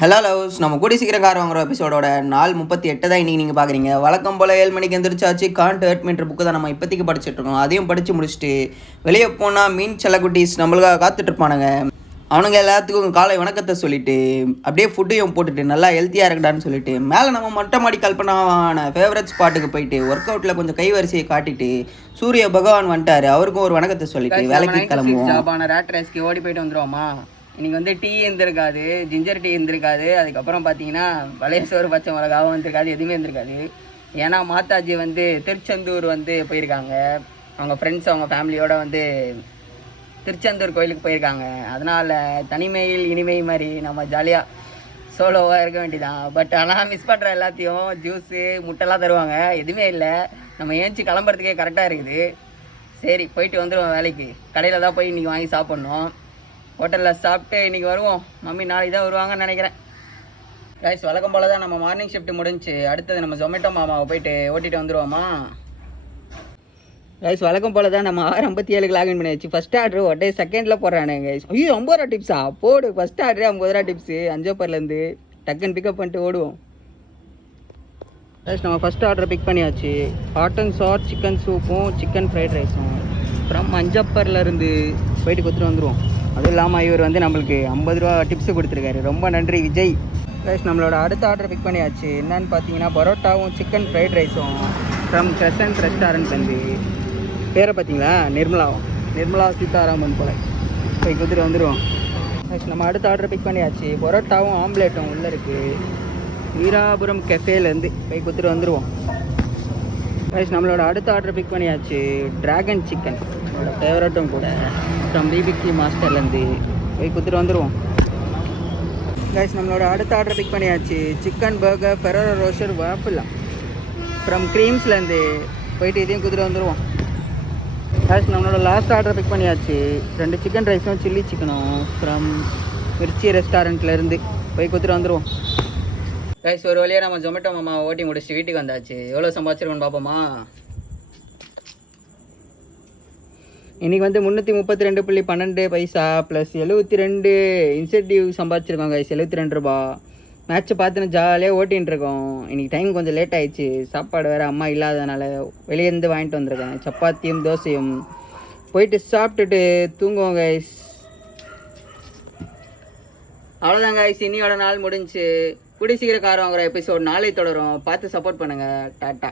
Hello loves, நம்ம கூடி சீக்கிரம் கார் வாங்குற எபிசோடோட நாள் 38 தான் இன்றைக்கி நீங்கள் பார்க்குறீங்க. வழக்கம் போல் 7 மணிக்கு எந்திரிச்சாச்சு. காண்ட் ஹர்ட் மீன்ற புக்கு தான் நம்ம இப்போதைக்கு படிச்சுட்ருக்கோம். அதையும் படித்து முடிச்சுட்டு வெளியே போனால் மீன் செல்லக்குட்டீஸ் நம்மளுக்காக காத்துட்ருப்பானுங்க. அவனுங்க எல்லாத்துக்கும் காலை வணக்கத்தை சொல்லிவிட்டு அப்படியே ஃபுட்டையும் போட்டுட்டு நல்லா ஹெல்த்தியாக இருக்கடான்னு சொல்லிட்டு மேலே நம்ம மொட்டை மாடி கல்பனாவான ஃபேவரட் ஸ்பாட்டுக்கு போயிட்டு ஒர்க் அவுட்டில் கொஞ்சம் கைவரிசையை காட்டிட்டு சூரிய பகவான் வந்துட்டார், அவருக்கும் ஒரு வணக்கத்தை சொல்லிட்டு வேலைக்கு கிளம்புவோம். ஓடி போயிட்டு வந்துடுவோமா. இன்றைக்கி வந்து டீ இருந்திருக்காது, ஜிஞ்சர் டீ இருந்திருக்காது, அதுக்கப்புறம் பார்த்தீங்கன்னா பழைய சோறு பச்சை மிளகாவும் இருந்திருக்காது, எதுவுமே இருந்திருக்காது. ஏன்னா மாதாஜி வந்து திருச்செந்தூர் வந்து போயிருக்காங்க. அவங்க ஃப்ரெண்ட்ஸ் அவங்க ஃபேமிலியோடு வந்து திருச்செந்தூர் கோயிலுக்கு போயிருக்காங்க. அதனால் தனிமையில் இனிமை மாதிரி நம்ம ஜாலியாக சோலோவாக இருக்க வேண்டியதான். பட் ஆனால் மிஸ் பண்ணுற எல்லாத்தையும் ஜூஸு முட்டைலாம் தருவாங்க, எதுவுமே இல்லை. நம்ம ஏஞ்சி கிளம்புறதுக்கே கரெக்டாக இருக்குது. சரி போயிட்டு வந்துடுவோம் வேலைக்கு. கடையில் தான் போய் இன்றைக்கி வாங்கி சாப்பிட்ணும். ஹோட்டலில் சாப்பிட்டு இன்றைக்கி வருவோம். மம்மி நாளைக்கு தான் வருவாங்கன்னு நினைக்கிறேன். ரைஸ் வழக்கம் போல் தான் நம்ம மார்னிங் ஷிஃப்ட் முடிஞ்சு அடுத்தது நம்ம ஜொமேட்டோ மாமாவை போயிட்டு ஓட்டிகிட்டு வந்துடுவோமா. ரைஸ் வழக்கம் போல் தான் நம்ம 6:57 லாகின் பண்ணியாச்சு. ஃபஸ்ட் ஆர்டர் ஒட்டே செகண்டில் போடுறானே கைஸ். ஐயோ 50 ரூபா டிப்ஸா போடு. ஃபஸ்ட் ஆர்டரு 50 ரூபா டிப்ஸு. அஞ்சப்பர்லேருந்து டக்குன்னு பிக்கப் பண்ணிட்டு ஓடுவோம். ரைஸ் நம்ம ஃபஸ்ட் ஆர்டர் பிக் பண்ணியாச்சு. ஹாட் அண்ட் சார் சிக்கன் சூப்பும் சிக்கன் ஃப்ரைட் ரைஸும் அப்புறம் அஞ்சப்பர்லேருந்து போயிட்டு கொடுத்துட்டு வந்துடுவோம். அதுவும் இல்லாமல் இவர் வந்து நம்மளுக்கு 50 ரூபா டிப்ஸு கொடுத்துருக்காரு. ரொம்ப நன்றி விஜய். ரைஸ் நம்மளோட அடுத்த ஆர்டர் பிக் பண்ணியாச்சு. என்னன்னு பார்த்தீங்கன்னா பரோட்டாவும் சிக்கன் ஃப்ரைட் ரைஸும் ஃப்ரம் கிரசன்ட் ரெஸ்டாரண்ட்லேருந்து. பேரை பார்த்தீங்களா, நிர்மலா சீதாராமன் போல. போய் கொடுத்துட்டு வந்துடுவோம். ரைஸ் நம்ம அடுத்த ஆர்டர் பிக் பண்ணியாச்சு. பரோட்டாவும் ஆம்லேட்டும் உள்ளே இருக்குது. வீராபுரம் கெஃபேலேருந்து போய் கொடுத்துட்டு வந்துடுவோம். ரைஸ் நம்மளோட அடுத்த ஆர்டர் பிக் பண்ணியாச்சு. ட்ராகன் சிக்கன் என்னோட ஃபேவரட்டும் கூட ஃப்ரம் பிபிக்யூ மாஸ்டர்லேருந்து போய் கொடுத்துட்டு வந்துடுவோம். கைஸ் நம்மளோட அடுத்த ஆர்டர் பிக் பண்ணியாச்சு. Chicken burger Ferrero Rocher waffle from க்ரீம்ஸ்லேருந்து போயிட்டு இதையும் கொடுத்துட்டு வந்துடுவோம். கைஸ் நம்மளோட லாஸ்ட் ஆர்டர் பிக் பண்ணியாச்சு. 2 சிக்கன் ரைஸும் சில்லி சிக்கனும் ஃப்ரம் மிர்ச்சி ரெஸ்டாரண்ட்லேருந்து போய் கொடுத்துட்டு வந்துடுவோம். கைஸ் ஒரு வழியாக நம்ம ஜொமேட்டோ மாமா ஓட்டி முடிச்சு வீட்டுக்கு வந்தாச்சு. எவ்வளோ சம்பாதிச்சிருக்கோன்னு பார்ப்போமா. இன்றைக்கி வந்து 332.12 ப்ளஸ் 72 இன்சென்டிவ் சம்பாதிச்சிருக்கோம் கைஸ். 72 ரூபா. மேட்ச்சை பார்த்துன்னு ஜாலியாக ஓட்டின்னு இருக்கோம். இன்றைக்கி டைம் கொஞ்சம் லேட் ஆகிடுச்சு. சாப்பாடு வேறு அம்மா இல்லாதனால வெளியேருந்து வாங்கிட்டு வந்திருக்கேன். சப்பாத்தியும் தோசையும். போயிட்டு சாப்பிட்டுட்டு தூங்குவோம் கைஸ். அவ்வளோதான் கைஸ், இன்னையோட நாள் முடிஞ்சு. கூடி சீக்கிரம் கார் வாங்குகிற எபிசோட் நாளை தொடரும். பார்த்து சப்போர்ட் பண்ணுங்கள். டாட்டா.